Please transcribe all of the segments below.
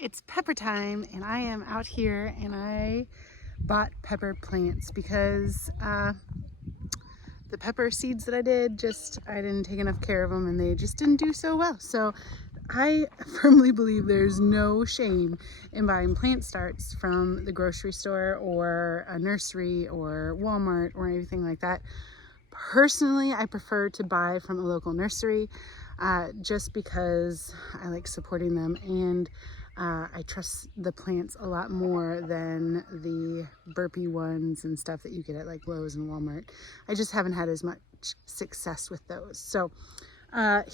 It's pepper time and I am out here and I bought pepper plants because the pepper seeds that I did, I didn't take enough care of them and they just didn't do so well. So I firmly believe there's no shame in buying plant starts from the grocery store or a nursery or Walmart or anything like that. Personally, I prefer to buy from a local nursery just because I like supporting them, and I trust the plants a lot more than the burpee ones and stuff that you get at like Lowe's and Walmart. I just haven't had as much success with those. So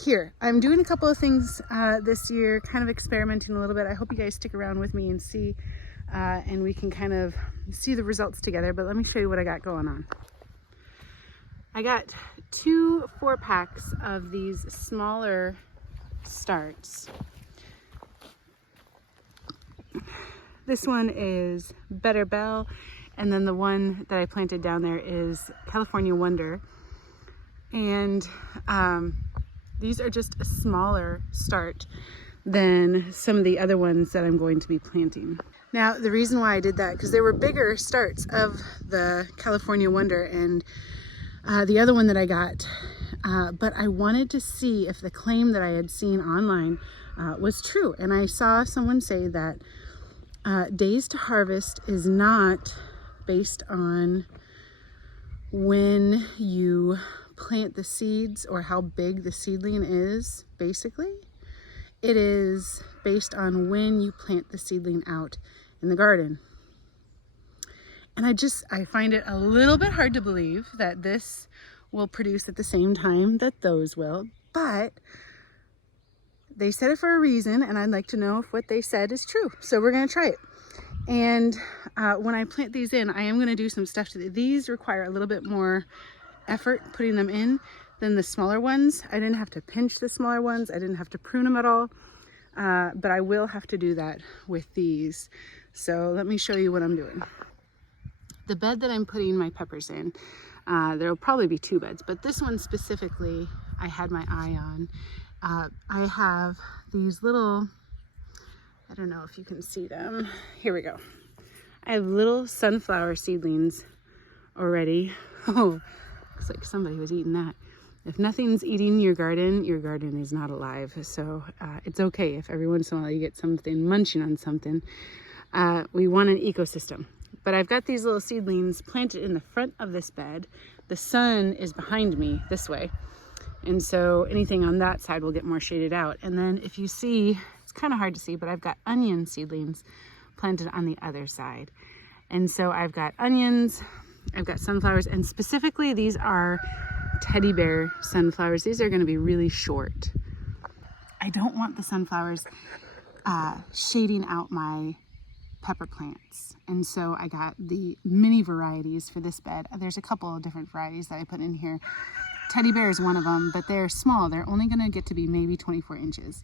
here, I'm doing a couple of things this year, kind of experimenting a little bit. I hope you guys stick around with me and see, and we can kind of see the results together. But let me show you what I got going on. I got 2 4-packs of these smaller starts. This one is Better Bell, and then the one that I planted down there is California Wonder. And these are just a smaller start than some of the other ones that I'm going to be planting. Now, the reason why I did that, because there were bigger starts of the California Wonder and the other one that I got, but I wanted to see if the claim that I had seen online was true. And I saw someone say that days to harvest is not based on when you plant the seeds or how big the seedling is, basically. It is based on when you plant the seedling out in the garden. And I find it a little bit hard to believe that this will produce at the same time that those will, but they said it for a reason, and I'd like to know if what they said is true. So we're gonna try it. And when I plant these in, I am gonna do some stuff to them. These require a little bit more effort putting them in than the smaller ones. I didn't have to pinch the smaller ones. I didn't have to prune them at all, but I will have to do that with these. So let me show you what I'm doing. The bed that I'm putting my peppers in, there'll probably be 2 beds, but this one specifically I had my eye on. I have these little, I don't know if you can see them. Here we go. I have little sunflower seedlings already. Oh, looks like somebody was eating that. If nothing's eating your garden is not alive. So it's okay if every once in a while you get something munching on something. We want an ecosystem. But I've got these little seedlings planted in the front of this bed. The sun is behind me this way. And so anything on that side will get more shaded out. And then if you see, it's kind of hard to see, but I've got onion seedlings planted on the other side. And so I've got onions, I've got sunflowers, and specifically these are teddy bear sunflowers. These are gonna be really short. I don't want the sunflowers shading out my pepper plants, and so I got the mini varieties for this bed. There's a couple of different varieties that I put in here. Teddy bear is one of them, but they're small. They're only going to get to be maybe 24 inches.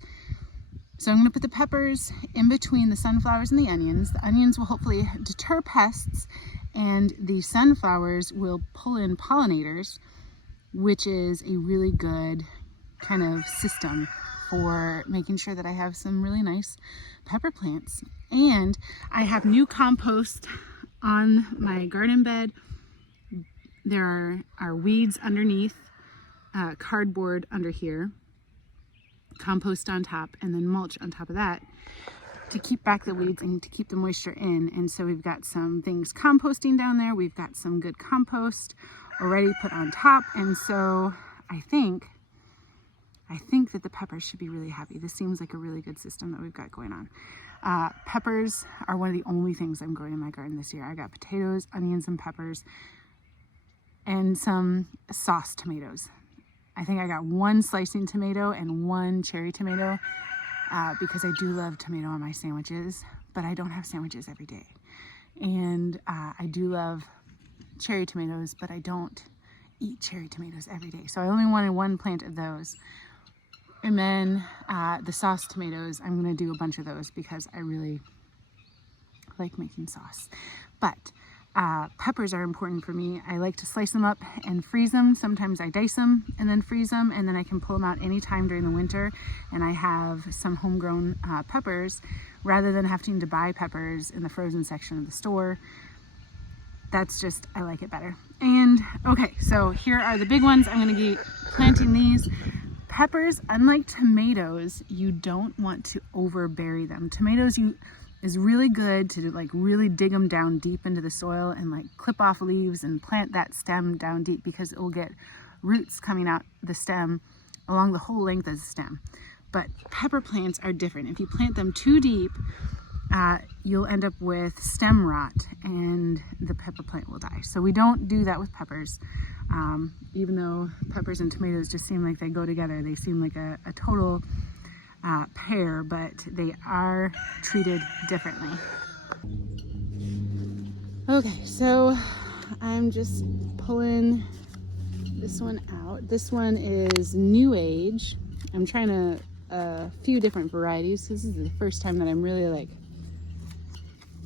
So I'm going to put the peppers in between the sunflowers and the onions. The onions will hopefully deter pests, and the sunflowers will pull in pollinators, which is a really good kind of system for making sure that I have some really nice pepper plants. And I have new compost on my garden bed. There are weeds underneath, cardboard under here, compost on top, and then mulch on top of that to keep back the weeds and to keep the moisture in. And so we've got some things composting down there. We've got some good compost already put on top. And so I think that the peppers should be really happy. This seems like a really good system that we've got going on. Peppers are one of the only things I'm growing in my garden this year. I got potatoes, onions, and peppers, and some sauce tomatoes. I think I got 1 slicing tomato and 1 cherry tomato because I do love tomato on my sandwiches, but I don't have sandwiches every day. And I do love cherry tomatoes, but I don't eat cherry tomatoes every day. So I only wanted 1 plant of those. And then the sauce tomatoes, I'm gonna do a bunch of those because I really like making sauce. But Peppers are important for me. I like to slice them up and freeze them. Sometimes I dice them and then freeze them, and then I can pull them out anytime during the winter, and I have some homegrown peppers rather than having to buy peppers in the frozen section of the store. That's just, I like it better. And okay, so here are the big ones. I'm gonna be planting these. Peppers, unlike tomatoes, you don't want to overbury them. Tomatoes, is really good to like really dig them down deep into the soil and like clip off leaves and plant that stem down deep, because it will get roots coming out the stem along the whole length of the stem. But pepper plants are different. If you plant them too deep, you'll end up with stem rot and the pepper plant will die. So we don't do that with peppers. Even though peppers and tomatoes just seem like they go together, they seem like a total pair, but they are treated differently. Okay, so I'm just pulling this one out. This one is New Age. I'm trying a few different varieties. This is the first time that I'm really like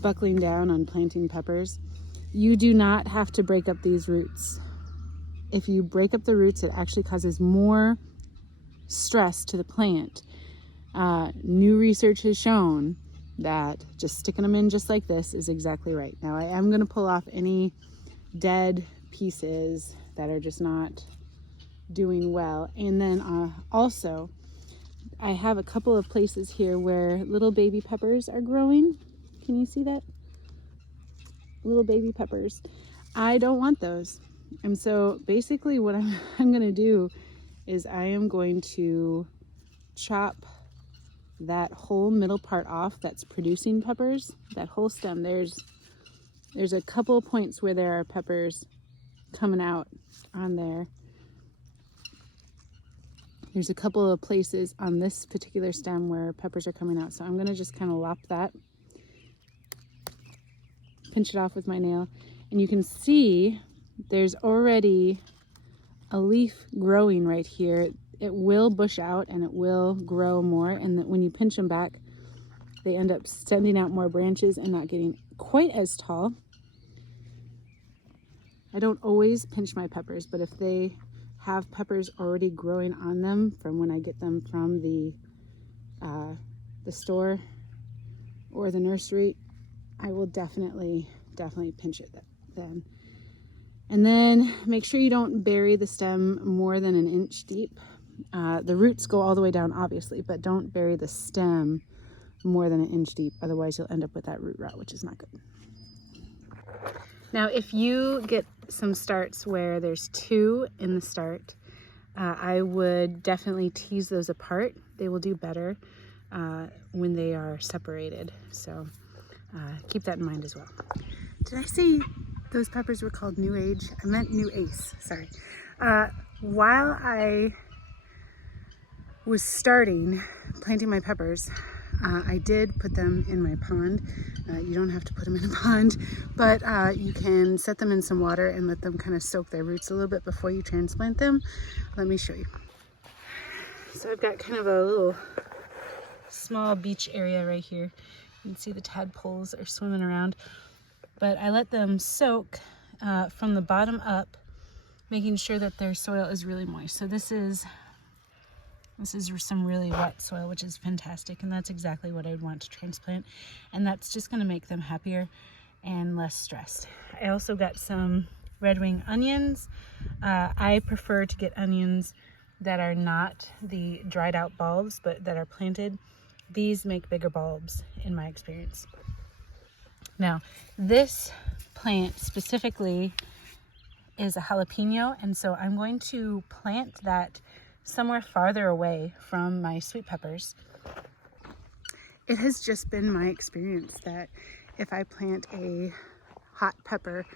buckling down on planting peppers. You do not have to break up these roots. If you break up the roots, it actually causes more stress to the plant. New research has shown that just sticking them in just like this is exactly right. Now I am going to pull off any dead pieces that are just not doing well. And then also I have a couple of places here where little baby peppers are growing. Can you see that? Little baby peppers. I don't want those. And so basically what I'm going to do is I am going to chop that whole middle part off that's producing peppers, that whole stem. There's a couple of points where there are peppers coming out on there. There's a couple of places on this particular stem where peppers are coming out. So I'm going to just kind of lop that, pinch it off with my nail, and you can see there's already a leaf growing right here. It will bush out and it will grow more, and that when you pinch them back, they end up sending out more branches and not getting quite as tall. I don't always pinch my peppers, but if they have peppers already growing on them from when I get them from the store or the nursery, I will definitely pinch it then. And then make sure you don't bury the stem more than an inch deep. The roots go all the way down, obviously, but don't bury the stem more than an inch deep. Otherwise, you'll end up with that root rot, which is not good. Now, if you get some starts where there's two in the start, I would definitely tease those apart. They will do better when they are separated. So keep that in mind as well. Did I say those peppers were called New Age? I meant New Ace, sorry. While I was starting planting my peppers, I did put them in my pond. You don't have to put them in a pond, but you can set them in some water and let them kind of soak their roots a little bit before you transplant them. Let me show you. So I've got kind of a little small beach area right here. You can see the tadpoles are swimming around, but I let them soak from the bottom up, making sure that their soil is really moist. So this is some really wet soil, which is fantastic, and that's exactly what I would want to transplant, and that's just going to make them happier and less stressed. I also got some red wing onions. I prefer to get onions that are not the dried out bulbs, but that are planted. These make bigger bulbs in my experience. Now, this plant specifically is a jalapeno, and so I'm going to plant that somewhere farther away from my sweet peppers. It has just been my experience that if I plant a hot pepper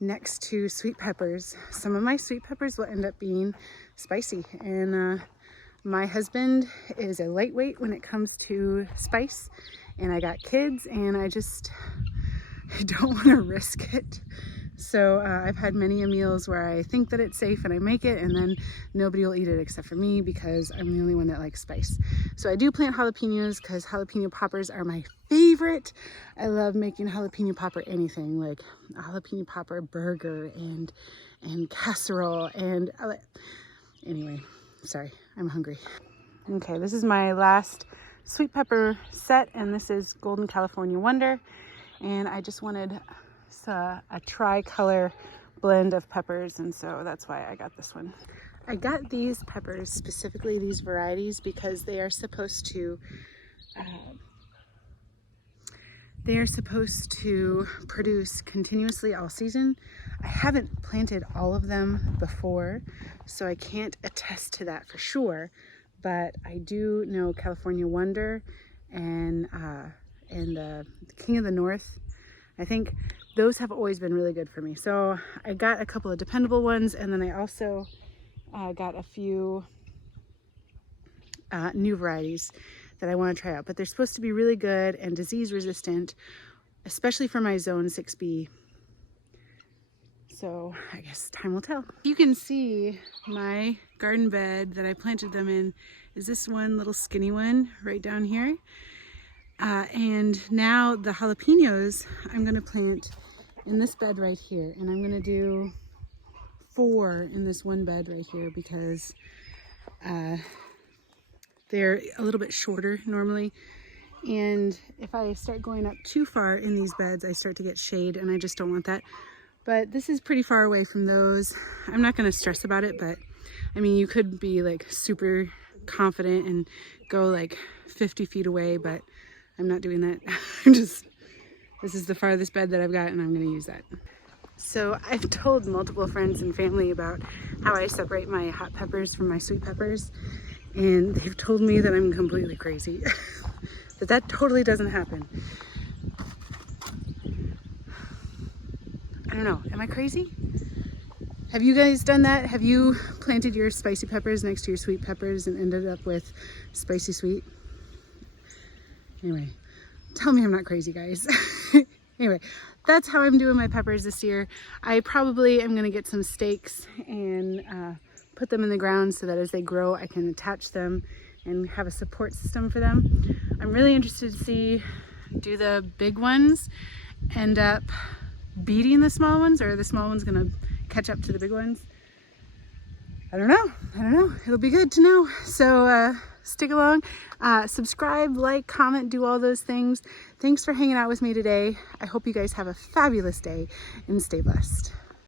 next to sweet peppers, some of my sweet peppers will end up being spicy. And my husband is a lightweight when it comes to spice, and I got kids, and I don't want to risk it. So I've had many meals where I think that it's safe and I make it, and then nobody will eat it except for me because I'm the only one that likes spice. So I do plant jalapenos because jalapeno poppers are my favorite. I love making jalapeno popper anything, like a jalapeno popper burger and casserole and anyway, sorry, I'm hungry. Okay, this is my last sweet pepper set, and this is Golden California Wonder, and I just wanted a tri-color blend of peppers, and so that's why I got this one. I got these peppers, specifically these varieties, because they are supposed to produce continuously all season. I haven't planted all of them before, so I can't attest to that for sure, but I do know California Wonder and the King of the North. I think those have always been really good for me. So I got a couple of dependable ones, and then I also got a few new varieties that I want to try out. But they're supposed to be really good and disease resistant, especially for my zone 6B. So I guess time will tell. You can see my garden bed that I planted them in is this one little skinny one right down here. And now the jalapenos I'm going to plant in this bed right here, and I'm going to do 4 in this one bed right here because they're a little bit shorter normally, and if I start going up too far in these beds I start to get shade, and I just don't want that. But this is pretty far away from those. I'm not going to stress about it, but I mean, you could be like super confident and go like 50 feet away, but I'm not doing that. This is the farthest bed that I've got, and I'm going to use that. So I've told multiple friends and family about how I separate my hot peppers from my sweet peppers, and they've told me that I'm completely crazy. But that totally doesn't happen. I don't know, am I crazy? Have you guys done that? Have you planted your spicy peppers next to your sweet peppers and ended up with spicy sweet? Anyway, tell me I'm not crazy, guys. Anyway, that's how I'm doing my peppers this year. I probably am gonna get some stakes and put them in the ground so that as they grow, I can attach them and have a support system for them. I'm really interested to see, do the big ones end up beating the small ones, or are the small ones gonna catch up to the big ones? I don't know. It'll be good to know. So stick along, subscribe, like, comment, do all those things. Thanks for hanging out with me today. I hope you guys have a fabulous day and stay blessed.